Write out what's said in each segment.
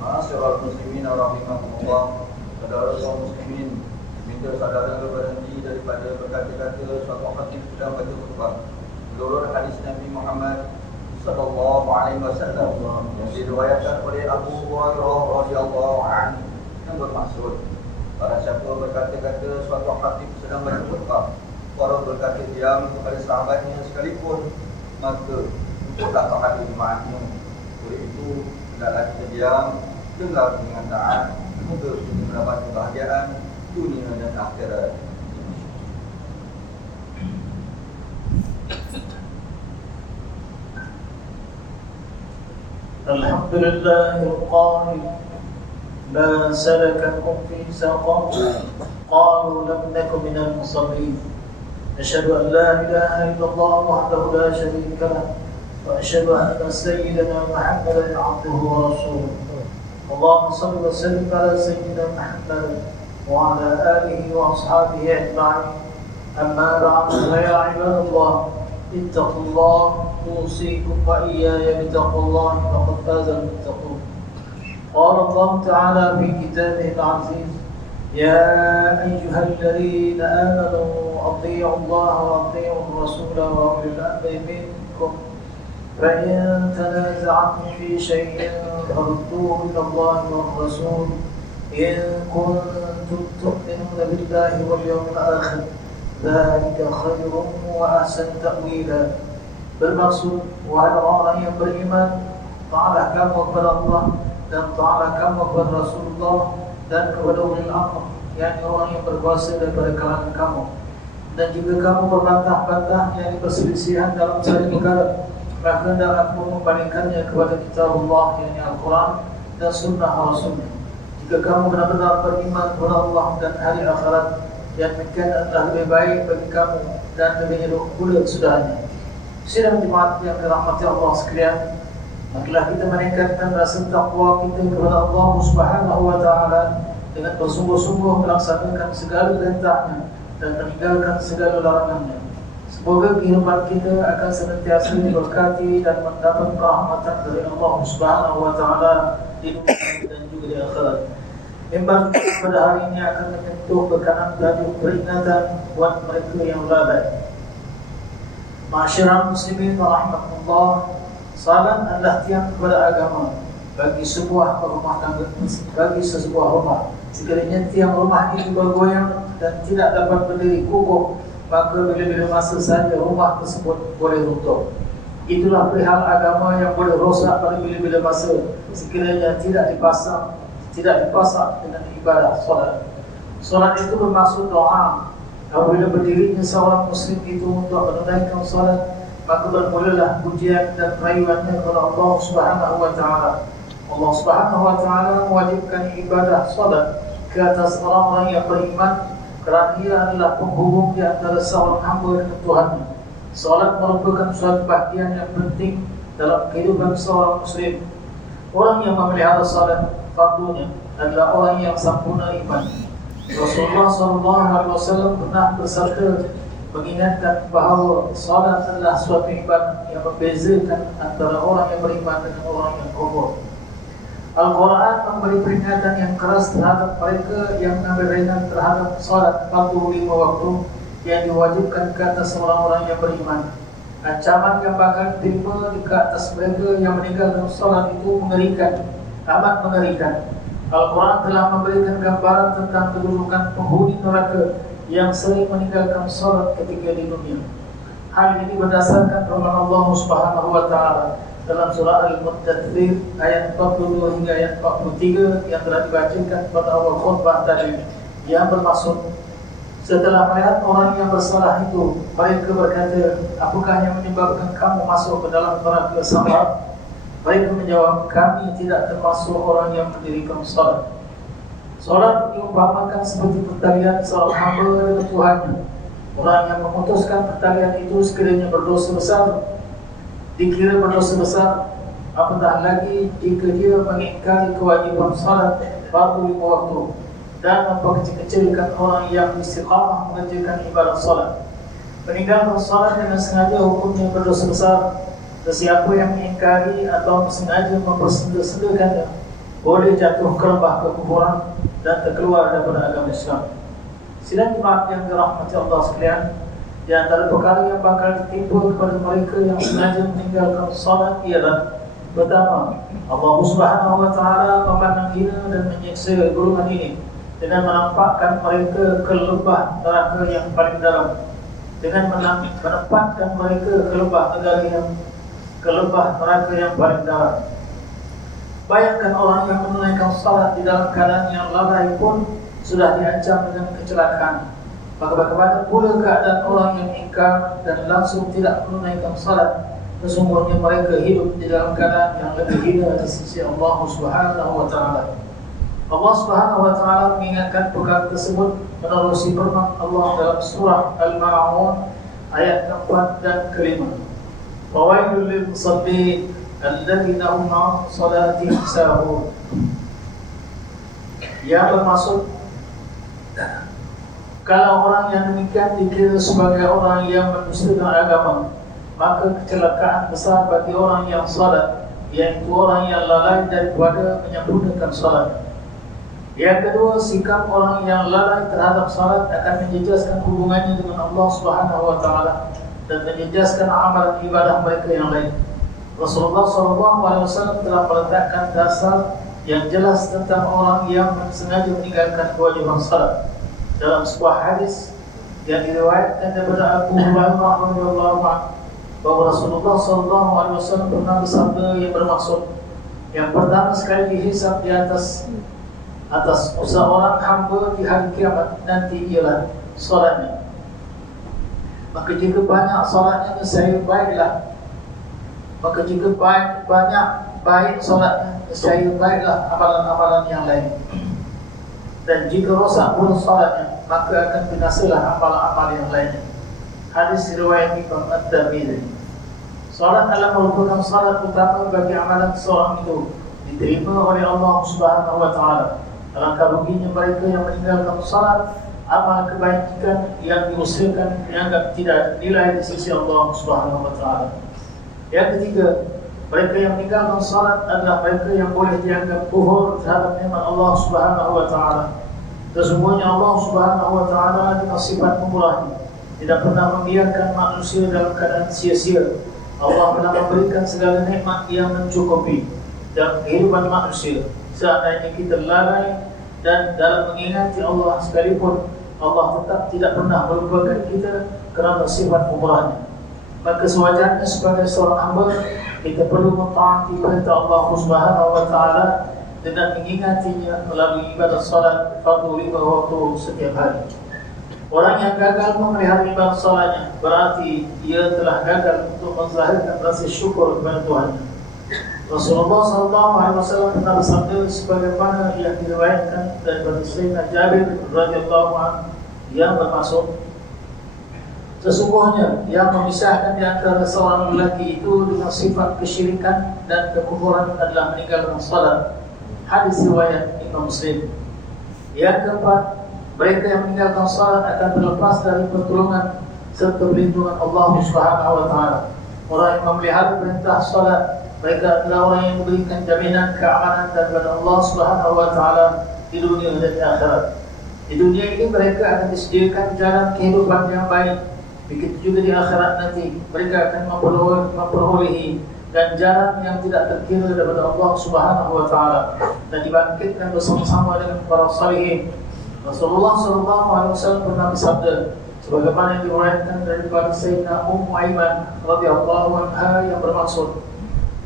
Ma'asyiral muslimin rahimakumullah. Saudara kaum muslimin, minta saudara berhenti daripada berkata-kata suatu khatib sedang baca khutbah. Menurut hadis Nabi Muhammad sallallahu alaihi wasallam yang diriwayatkan oleh Abu Hurairah radhiyallahu anhu yang bermaksud, barang siapa berkata-kata suatu khatib sedang baca khutbah, orang berkata diam kepada sahabatnya sekalipun, maka ikutlah pahala jemaatnya. Oleh itu, hendaklah kita diam, dengar dengan taat, semoga kita mendapat kebahagiaan dunia dan akhirat. Alhamdulillah al-Qahir ma salakakum fi saqar qalu lam nakum minal musallin. Asyhadu an la ilaha illallah wahdahu la syarika lah wa asyhadu anna sayyidana Muhammadan abduhu wa rasuluh. Allahumma shalli wa sallim ala sayyidina Muhammad wa ala alihi wa ashabihi ajma'in. Amma ba'du, ya ibadallah, ittaqullah أوصيكم وإياي بتقوى الله فقد فاز المتقون. قال الله تعالى في كتابه العزيز: يا أيها الذين آمنوا أطيعوا الله وأطيعوا الرسول وأولي الأمر منكم فإن تنازعتم في شيء فردوه إلى الله والرسول إن كنتم تؤمنون بالله واليوم الآخر ذلك خير وأحسن تأويلا. Bermaksud, wahai orang yang beriman, taatlah kamu kepada Allah dan taatlah kamu kepada Rasulullah dan kepada ulil amr, yakni orang yang berkuasa daripada kalangan kamu. Dan jika kamu berbantah-bantah, yakni perselisihan dalam satu perkara, maka hendaklah kamu membandingkannya kepada kitab Allah, yakni Al-Quran dan sunnah Rasulnya. Jika kamu benar-benar beriman kepada Allah dan hari akhirat, yang demikian adalah lebih baik bagi kamu dan lebih elok pula sudahnya. Sidang jemaat yang dirahmati Allah sekalian, marilah kita meningkatkan rasa takwa kita kepada Allah Subhanahu wa taala dengan bersungguh-sungguh melaksanakan segala perintahnya dan meninggalkan segala larangannya. Semoga kehidupan kita akan senantiasa diberkati dan mendapat rahmatan dari Allah Subhanahu wa taala di dunia dan juga di akhirat. Mimbar pada hari ini akan menyentuh berkenaan tajuk peringatan buat mereka yang lalai. Masyarakat muslimin rahimakumullah, salat adalah tiang kepada agama bagi sebuah rumah tangga, bagi sebuah rumah. Sekiranya tiang rumah itu bergoyang dan tidak dapat berdiri kokoh, maka bila-bila masa saja rumah tersebut boleh runtuh. Itulah perihal agama yang boleh rosak pada bila-bila masa sekiranya tidak dipasang dengan ibadah solat. Solat itu bermaksud doa. Apabila berdirinya seorang muslim itu untuk menunaikan salat, maka bermulalah pujian dan rayuannya kepada Allah Subhanahu wa taala. Allah Subhanahu wa taala mewajibkan ibadah salat ke atas orang-orang yang beriman kerana ia adalah penghubung di antara seorang hamba dengan Tuhannya. Salat merupakan suatu bahagian yang penting dalam kehidupan seorang muslim. Orang yang memelihara salat fardunya adalah orang yang sempurna iman. Rasulullah SAW pernah bersabda mengingatkan bahawa salat adalah suatu ibadah yang membezakan antara orang yang beriman dengan orang yang kufur. Al-Quran memberi peringatan yang keras terhadap mereka yang mengambil ringan terhadap salat fardu 5 waktu yang diwajibkan ke atas orang-orang yang beriman. Ancaman yang bakal diterima ke atas mereka yang meninggalkan salat itu mengerikan, amat mengerikan. Al-Quran telah memberikan gambaran tentang kedudukan penghuni neraka yang sering meninggalkan salat ketika di dunia. Hal ini berdasarkan firman Allah Subhanahu wa taala dalam surah Al-Muddathir ayat 42 hingga ayat 43 yang telah dibacakan pada awal khutbah tadi, yang bermaksud, setelah melihat orang yang bersalah itu, mereka berkata, apakah yang menyebabkan kamu masuk ke dalam neraka Saqar? Mereka menjawab, kami tidak termasuk orang yang mendirikan salat. Salat diumpamakan seperti pertalian seorang hamba dengan Tuhannya. Orang yang memutuskan pertalian itu sekiranya berdosa besar, dikira berdosa besar, apatah lagi jika dia mengingkari kewajiban salat fardu 5 waktu dan memperkecil-kecilkan orang yang istiqamah mengerjakan ibadah salat. Meninggalkan salat dengan sengaja hukumnya berdosa besar, Sesiapa yang mengingkari atau sengaja mempersenda-sendakannya boleh jatuh ke lembah kekufuran dan terkeluar daripada agama Islam. Sidang jemaat yang dirahmati Allah sekalian, di antara perkara yang bakal ditimpa kepada mereka yang sengaja meninggalkan salat ialah: pertama, Allah Subhanahu wa taala memandang hina dan menyiksa golongan ini dengan menampakkan mereka ke lembah neraka yang paling dalam, dengan menempatkan mereka ke lembah neraka yang paling dalam. Bayangkan orang yang menunaikan salat di dalam keadaan yang lalai pun sudah diancam dengan kecelakaan. Maka bagaimana pula keadaan orang yang ingkar dan langsung tidak menunaikan salat? Sesungguhnya mereka hidup di dalam keadaan yang lebih hina di sisi Allah Subhanahu wa taala. Allah Subhanahu wa taala mengingatkan perkara tersebut menerusi firman Allah dalam surah Al-Ma'un ayat 4 dan 5. Fawailul lil musallin alladzina hum 'an salatihim sahun. Yang bermaksud, kalau orang yang demikian dikira sebagai orang yang mendustakan agama, maka kecelakaan besar bagi orang yang salat, yaitu orang yang lalai daripada menyempurnakan salat. Yang kedua, sikap orang yang lalai terhadap salat akan menjejaskan hubungannya dengan Allah Subhanahu wa taala dan menjejaskan amalan ibadah mereka yang lain. Rasulullah SAW telah meletakkan dasar yang jelas tentang orang yang sengaja meninggalkan kewajiban salat. Dalam sebuah hadis yang diriwayatkan daripada Abu Hurairah radhiyallahu anhu, bahwa Rasulullah SAW pernah bersabda yang bermaksud, yang pertama sekali dihisab di atas seorang hamba di hari kiamat nanti ialah salatnya. Maka jika banyak salatnya, nescaya baiklah. Maka jika banyak baik salatnya, nescaya baiklah amalan-amalan yang lain. Dan jika rosak pun salatnya, maka akan binasalah amalan-amalan yang lainnya. Hadis riwayat Imam At-Tirmidzi. Salat adalah merupakan salat utama bagi amalan seorang itu diterima oleh Allah Subhanahu wa taala. Alangkah ruginya mereka yang meninggalkan salat, amal kebaikan yang diusahakan dianggap tidak nilai di sisi Allah Subhanahu wa taala. Yang ketiga, mereka yang meninggalkan salat adalah mereka yang boleh dianggap kufur terhadap nikmat Allah Subhanahu wa taala. Sesungguhnya Allah Subhanahu wa taala dengan sifat pemurah, tidak pernah membiarkan manusia dalam keadaan sia-sia. Allah telah memberikan segala nikmat yang mencukupi dalam kehidupan manusia. Seandainya kita lalai dan dalam mengingati Allah sekalipun, Allah tetap tidak pernah melupakan kita kerana sifat pemurahnya. Maka sewajarnya sebagai seorang hamba, kita perlu mentaati perintah Allah Subhanahu wa taala dengan mengingatinya melalui ibadah salat fardu 5 waktu setiap hari. Orang yang gagal memelihara ibadah salatnya berarti ia telah gagal untuk menzahirkan rasa syukur kepada Tuhan. Rasulullah SAW pernah bersabda sebagaimana yang diriwayatkan daripada Sayyidina Jabir radhiyallahu anhu yang bermaksud, sesungguhnya yang memisahkan di antara seorang lelaki itu dengan sifat kesyirikan dan kekufuran adalah meninggalkan salat. Hadis riwayat Imam Muslim. Yang keempat, mereka yang meninggalkan salat akan terlepas dari pertolongan serta perlindungan Allah Subhanahu wa taala. Orang yang memelihara perintah salat, mereka adalah orang yang memberikan jaminan keamanan daripada Allah Subhanahu wa taala di dunia dan di akhirat. Di dunia ini mereka akan disediakan jalan kehidupan yang baik. Begitu juga di akhirat nanti mereka akan memperolehi dan jalan yang tidak terkira daripada Allah Subhanahu wa taala dan dibangkitkan bersama-sama dengan para salihin. Rasulullah SAW pernah bersabda sebagaimana yang diriwayatkan daripada Sayyidina Ummu Aiman radhiyallahu anha yang bermaksud,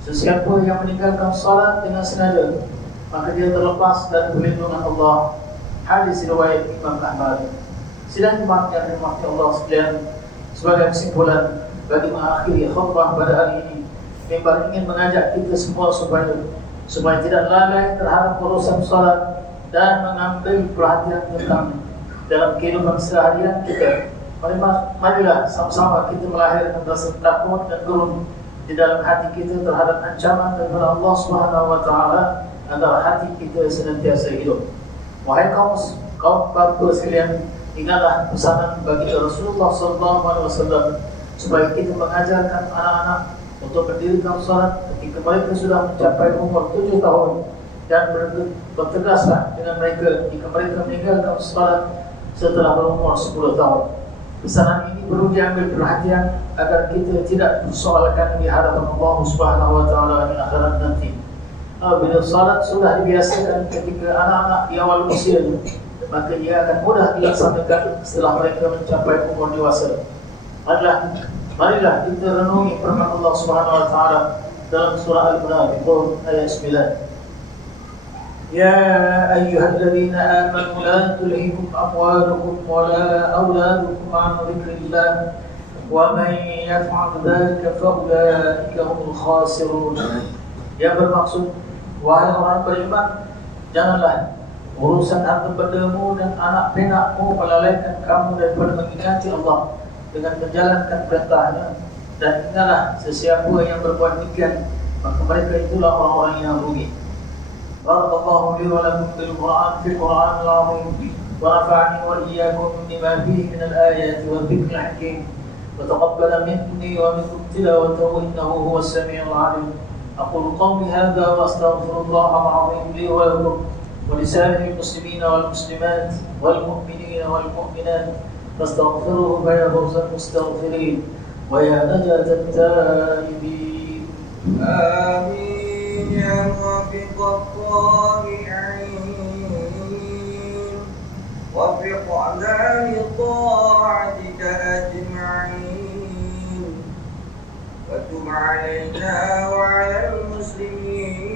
sesiapa yang meninggalkan salat dengan sengaja, maka dia terlepas dari perlindungan Allah. Hadis riwayat Imam Ahmad. Sidang jemaat yang dirahmati Allah sekalian, sebagai kesimpulan bagi mengakhiri khutbah pada hari ini, mimbar ingin mengajak kita semua supaya tidak lalai terhadap urusan salat dan mengambil perhatian tentang dalam kehidupan seharian kita. Marilah sama-sama kita melahirkan rasa takut dan gerun di dalam hati kita terhadap ancaman daripada Allah Subhanahu wa taala agar hati kita senantiasa hidup. Wahai kaum bapa sekalian, ingatlah pesanan bagi Rasulullah SAW supaya kita mengajarkan anak-anak untuk mendirikan salat ketika mereka sudah mencapai umur 7 tahun, dan bertegaslah dengan mereka jika mereka meninggalkan salat setelah berumur 10 tahun. Pesanan ini perlu diambil perhatian agar kita tidak persoalkan di hadapan Allah Subhanahu wa taala di akhirat nanti. Bila salat sudah dibiasakan ketika anak-anak di awal usia, maka ia akan mudah dilaksanakan setelah mereka mencapai umur dewasa. Marilah kita renungi firman Allah Subhanahu wa taala dalam surah Al-Munafiqun ayat 9. يا أيها الذين آمنوا لا تلهكم أموالكم ولا أولادكم عن ذكر الله ومن يفعل ذلك فأولئك هم الخاسرون. Yang bermaksud, wahai orang beriman, janganlah urusan harta bendamu dan anak penakmu melalaikan kamu daripada mengingati Allah dengan menjalankan perintahnya, dan ingatlah sesiapa yang berbuat demikian, maka mereka itulah orang-orang yang rugi. Barakallahu li wa lakum bil Qur'an fil Qur'an al-'azim wa nafa'ani wa iyyakum bima fihi min al-ayati wa dhikril hakim wa taqabbala minni wa minkum tilawatahu innahu huwas sami'ul 'alim. Aqulu qawli hadha wa astaghfirullaha al-'azim li wa lakum wa li sa'iril muslimina wal muslimat wal mu'minina wal mu'minat fastaghfiruhu fa ya fawzal mustaghfirin wa ya najatat at-taibin. Amin ya muwaffiqat الطائعين وفقنا لطاعتك أجمعين وتب علينا وعلى المسلمين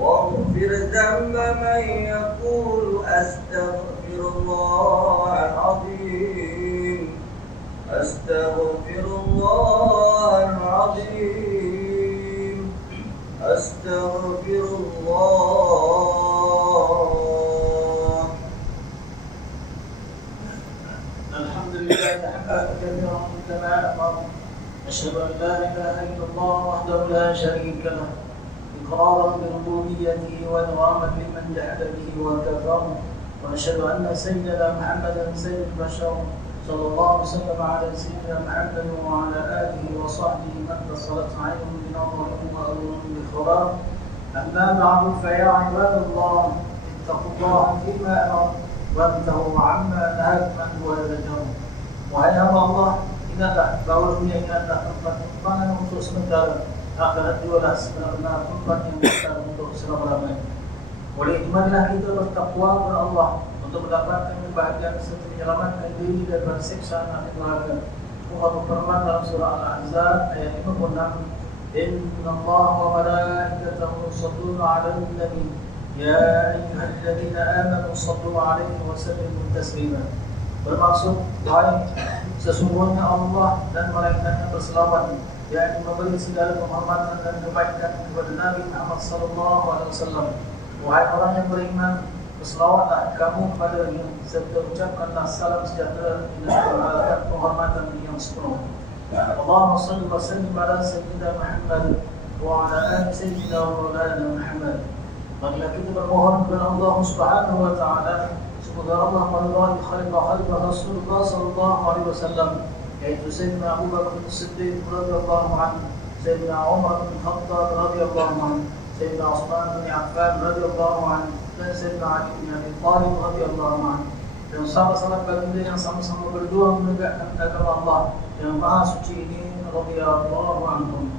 واغفر ذنب من يقول أستغفر الله العظيم أستغفر الله العظيم أستغفر الله. الحمد لله حمدا كثيرا كما أمر. أشهد أن لا إله إلا الله وحده لا شريك له إقرارا بربوبيته وإنغاما لمن جحد به وكفر. ونشهد أن سيدنا محمدا سيد البشر صلى الله عليه وسلم على سيدنا محمد وعلى آله وصحبه من اتصلت عينه بنظر وأذن بخبر. أما بعد فيا عباد الله اتقوا الله فيما أمر وانتهوا عما نهاكم عنه وزجر. Wahai hamba Allah, ingatlah bahawa dunia ini adalah tempat tumpangan untuk sementara, akhirat jualah sebenar-benar tempat yang besar untuk selama-lamanya. Oleh imanlah kita bertakwa kepada Allah untuk mendapatkan kebahagiaan serta menyelamatkan diri daripada siksaan api neraka. Allah berfirman dalam surah Al-Ahzab ayat 56, Inna Allah wa malaikatahu yusalluna 'alan nabi ya ayyuhalladzina amanu sallu 'alaihi wa sallimu taslima. Bermaksud, sesungguhnya Allah dan malaikatnya berselawat, yakni memberi segala penghormatan dan kebaikan kepada Nabi Muhammad sallallahu alaihi wasallam. Wahai orang yang beriman, berselawatlah kamu kepadanya serta ucapkanlah salam sejahtera dengan penghormatan yang sepenuh. Allahumma salli wa sallim ala sayyidina Muhammad wa ala ali sayyidina wa maulana Muhammad. Marilah kita bermohon kepada Allah Subhanahu wa taala semoga Allah meridai khalifah Rasulullah sallallahu alaihi wasallam, yaitu Sayyidina Abu Bakar As-Siddiq radhiyallahu anhu, Sayyidina Umar bin Khattab radhiyallahu anhu, Sayyidina Utsman bin Affan radhiyallahu anhu, dan Sayyidina Ali bin Abi Thalib radhiyallahu anhu, dan sahabat-sahabat baginda yang sama-sama berjuang menegakkan agama Allah yang maha suci ini radhiyallahu anhum.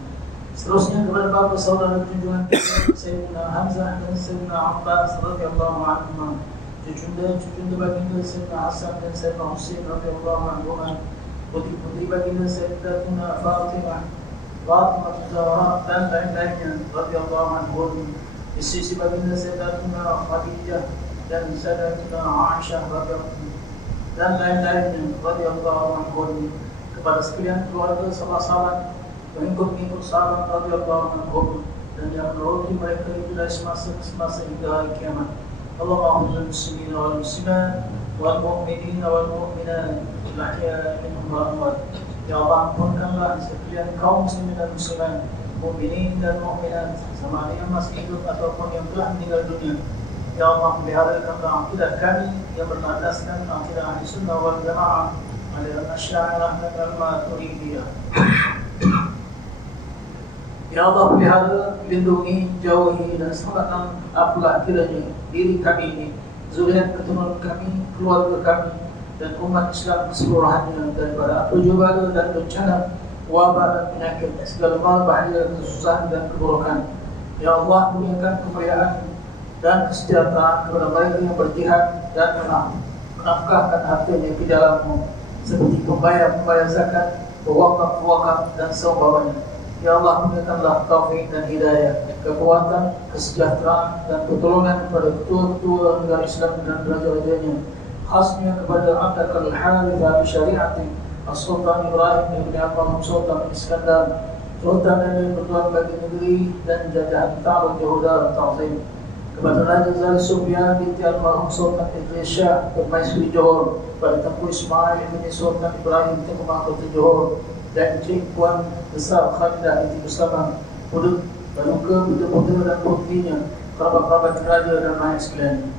Seterusnya kepada bapa saudara junjungan kita Sayyidina Hamzah dan Sayyidina Abbas radhiyallahu anhum, cucunda baginda Sayyidina Hasan dan Sayyidina Husain radhiyallahu anhum, putri-putri baginda Sayyidatuna Fatimah Zahra dan lain-lainnya radhiyallahu anhum, istri baginda Sayyidatuna Khadijah dan Sayyidatuna Aisyah radhiyallahu dan lain-lainnya radhiyallahu anhum, kepada sekalian keluarga sahabat-sahabat pengikut sahabat radhiyallahu anhum, dan yang menuruti mereka itu dari semasa hingga hari kiamat. Allahumma ighfir muslimina wal muslimat wal mu'minina wal mu'minat al-ahya'i minhum wal amwat. Ya Allah, ampunkanlah sekalian kaum muslimin dan muslimat, mukminin dan mukminat, sama ada yang masih hidup ataupun yang telah meninggal dunia. Ya Allah, peliharakanlah akidah kami yang berlandaskan akidah ahli sunnah wal jamaah, aliran asy'ariyah dan al-maturidiyah. Ya Allah, pelihara, lindungi, jauhi dan selamatkan apalah kiranya diri kami ini, zuriat keturunan kami, keluarga kami dan umat Islam keseluruhannya daripada apa juga dan bencana, wabah dan penyakit, segala hal bahaya, kesusahan dan keburukan. Ya Allah, berikan kemuliaan dan kesejahteraan kepada mereka yang berjihad dan menafkahkan hartanya ke jalanmu, seperti pembayar zakat, pewakaf dan seumpamanya. Ya Allah, berikanlah taufik dan hidayah, kekuatan, kesejahteraan dan pertolongan kepada ketua-ketua negara Islam dan raja-rajanya, khasnya kepada Abd al-Harith al-Syari'ati As-Sultan Ibrahim bin Abdullah Sultan Iskandar, Sultan yang bertuan bagi negeri dan jajahan Ta'ala Yahuda dan Ta'zim, kepada Raja Zal Sufyan binti Almarhum Sultan Idris Shah Permaisuri Johor, kepada Tengku Ismail bin Sultan Ibrahim Tengku Mahkota Johor, dan Cik Puan Besar Khalidah binti Bersama Pudut Paduka putera dan putrinya, kerabat-kerabat raja dan rakyat sekalian.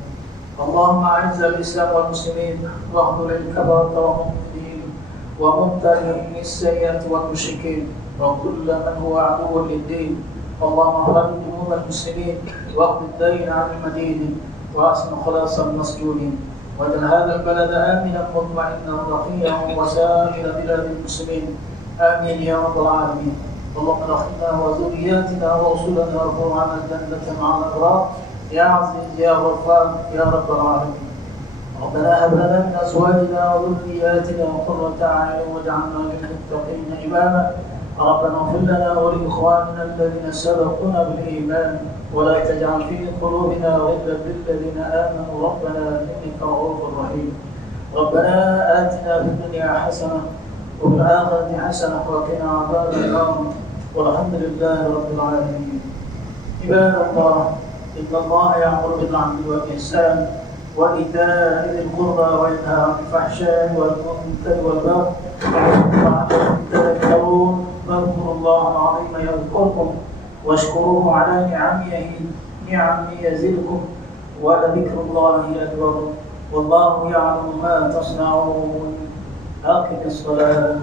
Allahumma a'izzal Islam wal muslimin wa hdulil kafarata wal mubtadin wa mubtali as-sayyiati wal musyrikin wa kullu man huwa aduwwun lid-din. Allahumma khali umur al-muslimin wa qdi ad-dayn 'an al-madinin wa asna khalas al-masjunin waj'al hadha al-balada aminan mutma'innan rahiyan wa sa'ira bilad al-muslimin. آمين يا رب العالمين. اللهم رحمنا وذرياتنا ورسلنا وارفعنا الجنة مع الأبرار يا عزيز يا غفار يا رب العالمين. ربنا هب لنا من أزواجنا وذرياتنا قرة أعين واجعلنا للمتقين إماما. ربنا اغفر لنا ولإخواننا الذين سبقونا بالإيمان ولا تجعل في قلوبنا غلا للذين آمنوا ربنا إنك رؤوف رحيم. ربنا آتنا في الدنيا حسنة وفي الآخرة حسنة وقنا عذاب النار والحمد لله رب العالمين. عباد الله، إن الله يأمر بالعدل والإحسان وإيتاء ذي القربى وينهى عن الفحشاء والمنكر والبغي ويعظكم تذكرون فاذكروا الله العظيم يذكركم واشكروه على نعمه يزدكم ولذكر الله أكبر والله يعلم ما تصنعون. أقم الصلاة.